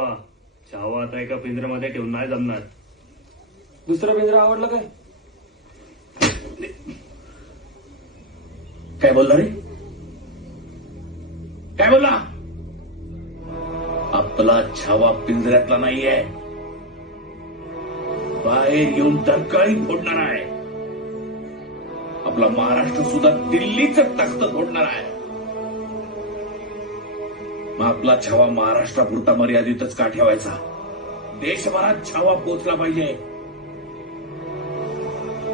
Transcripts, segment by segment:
आप्पा, छावा आता एका पिंजऱ्यामध्ये ठेवून नाही जमणार. दुसरं पिंजरं आवडलं काय? काय बोलला रे? काय बोलला? आपला छावा पिंजऱ्यातला नाहीये, बाहेर येऊन डरकाळी फोडणार आहे. आपला महाराष्ट्र सुद्धा दिल्लीचं तख्त फोडणार आहे. मग आपला छावा महाराष्ट्रापुरता मर्यादितच का ठेवायचा? देशभरात छावा पोचला पाहिजे.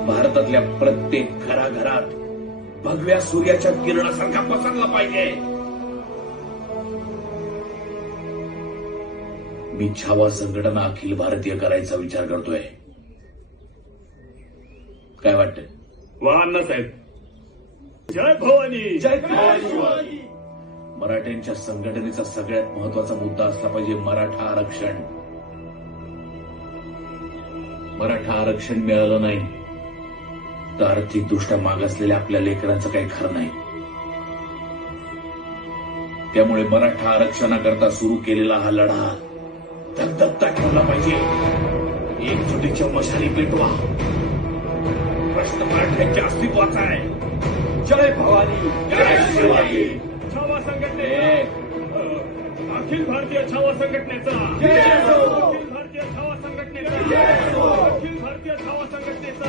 भारतातल्या प्रत्येक घराघरात भगव्या सूर्याच्या किरणासारखा पसरला पाहिजे. मी छावा संघटना अखिल भारतीय करायचा विचार करतोय. काय वाटतंय? वा अण्णासाहेब, जय भवानी. जय भवानी. मराठ्यांच्या संघटनेचा सगळ्यात महत्वाचा मुद्दा असला पाहिजे मराठा आरक्षण. मराठा आरक्षण मिळालं नाही तर आर्थिकदृष्ट्या मागासलेल्या आपल्या लेकरांचं काही खरं नाही. त्यामुळे मराठा आरक्षणाकरता सुरू केलेला हा लढा धगधगता ठेवला पाहिजे. एकजुटीच्या मशाली पेटवा. प्रश्न मराठ्यांच्या अस्तित्वाचा आहे. जय भवानी. जय शिवाजी. छावा संघटने, अखिल भारतीय छावा संघटनेचा, अखिल भारतीय छावा संघटनेचा, अखिल भारतीय छावा संघटनेचा.